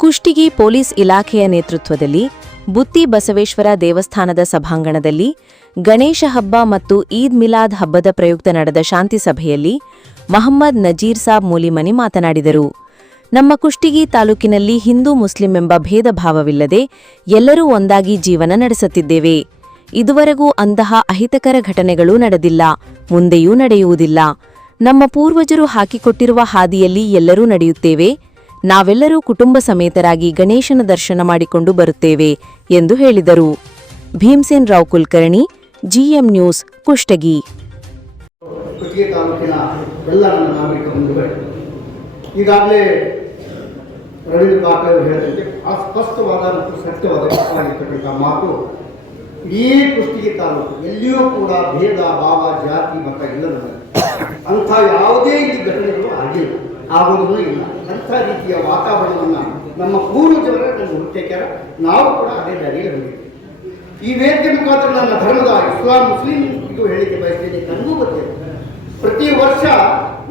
Kushtagi police ಇಲಾಖೆಯ ನೇತೃತ್ವದಲ್ಲಿ ಬುತ್ತಿ ಬಸವೇಶ್ವರ ದೇವಸ್ಥಾನದ ಸಭಾಂಗಣದಲ್ಲಿ ಗಣೇಶ ಹಬ್ಬ ಮತ್ತು ಈದ್ ಮಿಲಾದ್ ಹಬ್ಬದ ಪ್ರಯುಕ್ತ ನಡೆದ ಶಾಂತಿ ಸಭೆಯಲ್ಲಿ ಮಹಮ್ಮದ್ ನಜೀರ್ ಸಾಬ್ ಮೂಲಿಮನಿ ಮಾತನಾಡಿದರು. ನಮ್ಮ ಕುಷ್ಟಿಗಿ ತಾಲೂಕಿನಲ್ಲಿ ಹಿಂದೂ ಮುಸ್ಲಿಂ ಎಂಬ ಭೇದ ಭಾವವಿಲ್ಲದೆ ಎಲ್ಲರೂ ಒಂದಾಗಿ ಜೀವನ ನಡೆಸುತ್ತಿದ್ದೇವೆ. ಇದುವರೆಗೂ ಅಂತಹ ಅಹಿತಕರ ಘಟನೆಗಳು ನಡೆದಿಲ್ಲ, ಮುಂದೆಯೂ ನಡೆಯುವುದಿಲ್ಲ. ನಮ್ಮ ಪೂರ್ವಜರು ಹಾಕಿಕೊಟ್ಟಿರುವ ಹಾದಿಯಲ್ಲಿ ಎಲ್ಲರೂ ನಡೆಯುತ್ತೇವೆ. ನಾವೆಲ್ಲರೂ ಕುಟುಂಬ ಸಮೇತರಾಗಿ ಗಣೇಶನ ದರ್ಶನ ಮಾಡಿಕೊಂಡು ಬರುತ್ತೇವೆ ಎಂದು ಹೇಳಿದರು. Bhimsen Rao Kulkarni, GM news, Kushtagi. ಈಗಾಗಲೇ ರವೀಂದ್ರ ಬಾಬು ಹೇಳಿದಂತೆ ಅಸ್ಪಷ್ಟವಾದ ಮತ್ತು ಸತ್ಯವಾದ ಮಾತು, ಇಡೀ ಕುಷ್ಟಗಿ ತಾಲೂಕು, ಎಲ್ಲಿಯೂ ಕೂಡ ಭೇದ ಭಾವ, ಜಾತಿ, ಮತ ಇಲ್ಲದ ಅಂಥ ಯಾವುದೇ ಇಲ್ಲಿ ಆಗೋದೂ ಇಲ್ಲ. ಅಂಥ ರೀತಿಯ ವಾತಾವರಣವನ್ನು ನಮ್ಮ ಪೂರ್ವಜರ ನಮ್ಮ ಹುಟ್ಟೇಕ್ಯಾರ ನಾವು ಕೂಡ ಅದೇ ದಾರಿಯಲ್ಲಿ ಹೋಗಿದ್ದೀವಿ ಈ ವೇದಿಕೆ ಮುಖಾಂತರ ನನ್ನ ಧರ್ಮದ ಇಸ್ಲಾಂ ಮುಸ್ಲಿಂ ಇದು ಹೇಳಿಕೆ ಬಯಸ್ತೇನೆ ನನಗೂ ಗೊತ್ತಿದೆ ಪ್ರತಿ ವರ್ಷ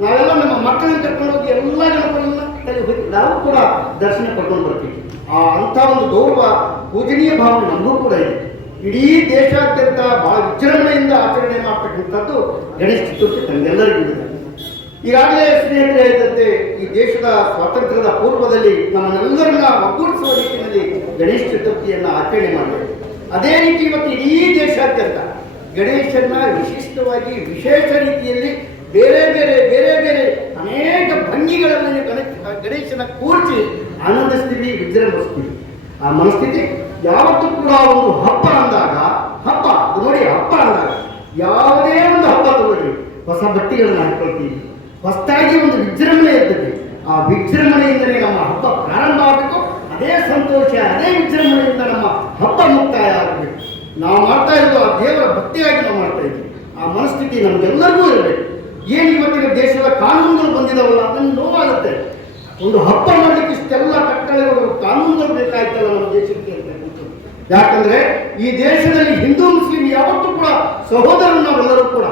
ನಾವೆಲ್ಲ ನಮ್ಮ ಮಕ್ಕಳನ್ನು ಕರ್ಕೊಂಡು ಹೋಗಿ ಎಲ್ಲ ಕರೆದು ಹೋಗಿ ನಾವು ಕೂಡ ದರ್ಶನ ಕರ್ಕೊಂಡು ಬರ್ತೀವಿ. ಆ ಅಂಥ ಒಂದು ಗೌರವ ಪೂಜನೀಯ ಭಾವನೆ ನಮಗೂ ಕೂಡ ಇದೆ. ಇಡೀ ದೇಶಾದ್ಯಂತ ಬಹಳ ವಿಜೃಂಭಣೆಯಿಂದ ಆಚರಣೆ ಮಾಡ್ತಕ್ಕಂಥದ್ದು ಗಣೇಶ ಚತುರ್ಥಿ ನಮಗೆಲ್ಲರಿಗೂ ಇದೆ ಈಗಾಗಲೇ ಸ್ನೇಹಿತರೆ ಹೇಳಿದಂತೆ ಈ ದೇಶದ ಸ್ವಾತಂತ್ರ್ಯದ ಪೂರ್ವದಲ್ಲಿ ನಮ್ಮನ್ನೆಲ್ಲರನ್ನ ಒಗ್ಗೂಡಿಸುವ ರೀತಿಯಲ್ಲಿ ಗಣೇಶ ಚತುರ್ಥಿಯನ್ನು ಆಚರಣೆ ಮಾಡಬೇಕು ಅದೇ ರೀತಿ ಇವತ್ತು ಇಡೀ ದೇಶಾದ್ಯಂತ ಗಣೇಶನ ವಿಶಿಷ್ಟವಾಗಿ ವಿಶೇಷ ರೀತಿಯಲ್ಲಿ ಬೇರೆ ಬೇರೆ ಬೇರೆ ಬೇರೆ ಅನೇಕ ಭಂಗಿಗಳನ್ನು ಗಣೇಶ, ಗಣೇಶನ ಕೂರಿಸಿ ಆನಂದಿಸ್ತೀವಿ, ವಿಜೃಂಭಿಸ್ತೀವಿ. ಆ ಮನಸ್ಥಿತಿ ಯಾವತ್ತೂ ಕೂಡ ಒಂದು ಹಬ್ಬ ಅಂದಾಗ, ಹಬ್ಬ ನೋಡಿ ಹಬ್ಬ ಅಂದಾಗ, ಯಾವುದೇ ಒಂದು ಹಬ್ಬ ತಗೊಳ್ಳಿ ಹೊಸ ಬಟ್ಟೆಗಳನ್ನ ಹಾಕೊಳ್ತೀವಿ. ಹೊಸದಾಗಿ ಒಂದು ವಿಜೃಂಭಣೆ ಇರ್ತದೆ. ಆ ವಿಜೃಂಭಣೆಯಿಂದಲೇ ನಮ್ಮ ಹಬ್ಬ ಪ್ರಾರಂಭ ಆಗಬೇಕು, ಅದೇ ಸಂತೋಷ, ಅದೇ ವಿಜೃಂಭಣೆಯಿಂದ ನಮ್ಮ ಹಬ್ಬ ಮುಕ್ತಾಯ ಆಗಬೇಕು. ನಾವು ಮಾಡ್ತಾ ಇರೋದು ಆ ದೇವರ ಭಕ್ತಿಯಾಗಿ ನಾವು ಮಾಡ್ತಾ ಇದ್ದೀವಿ. ಆ ಮನಸ್ಥಿತಿ ನಮಗೆಲ್ಲರಿಗೂ ಇರಬೇಕು. ಏನು ಇವತ್ತಿನ ದೇಶದ ಕಾನೂನುಗಳು ಬಂದಿದವಲ್ಲ, ಅದನ್ನು ನೋವಾಗುತ್ತೆ. ಒಂದು ಹಬ್ಬ ಮಾಡಲಿಕ್ಕೆ ಇಷ್ಟೆಲ್ಲ ಕಟ್ಟಳೆಗಳು, ಕಾನೂನುಗಳು ಬೇಕಾಯ್ತಲ್ಲ ನಮ್ಮ ದೇಶಕ್ಕೆ ಅಂತ. ಯಾಕಂದ್ರೆ ಈ ದೇಶದಲ್ಲಿ ಹಿಂದೂ, ಮುಸ್ಲಿಂ ಯಾವತ್ತೂ ಕೂಡ ಸಹೋದರರು ನಾವೆಲ್ಲರೂ ಕೂಡ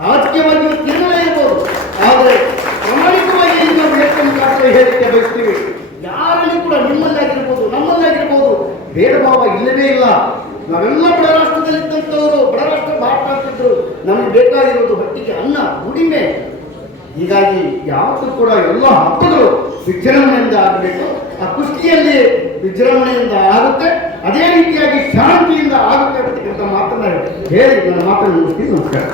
ರಾಜಕೀಯವಾಗಿ ತಿರುಗಲೇ ಇರ್ಬೋದು ಆದರೆ ಪ್ರಾಮಾಣಿಕವಾಗಿ ಈ ನಾವು ವೇದಿಕೆ ಹೇಳಿಕೆ ಬಯಸ್ತೀವಿ. ಯಾರಲ್ಲಿ ಕೂಡ ನಿಮ್ಮಲ್ಲಾಗಿರ್ಬೋದು, ನಮ್ಮಲ್ಲಾಗಿರ್ಬೋದು. ಭೇದ ಭಾವ ಇಲ್ಲವೇ ಇಲ್ಲ. ನಾವೆಲ್ಲ ಬಡ ರಾಷ್ಟ್ರದಲ್ಲಿದ್ದಂಥವರು, ಬಡ ರಾಷ್ಟ್ರ ಅಂತಿದ್ರು ನಮಗೆ ಬೇಕಾಗಿರೋದು ಹೊಟ್ಟಿಗೆ ಅನ್ನ ದುಡಿಮೆ ಹೀಗಾಗಿ ಯಾವತ್ತೂ ಕೂಡ ಎಲ್ಲ ಹಬ್ಬಗಳು ವಿಜೃಂಭಣೆಯಿಂದ ಆಗಬೇಕು. ಆ ಕುಸ್ತಿಯಲ್ಲಿ ವಿಜೃಂಭಣೆಯಿಂದ ಆಗುತ್ತೆ. ಅದೇ ರೀತಿಯಾಗಿ ಶಾಂತಿಯಿಂದ ಆಗುತ್ತೆ ಅಂತಕ್ಕಂಥ ಮಾತನ್ನ ಹೇಳಿ, ನನ್ನ ಮಾತನ್ನು ಮುಗಿಸ್ತೀನಿ. ನಮಸ್ಕಾರ.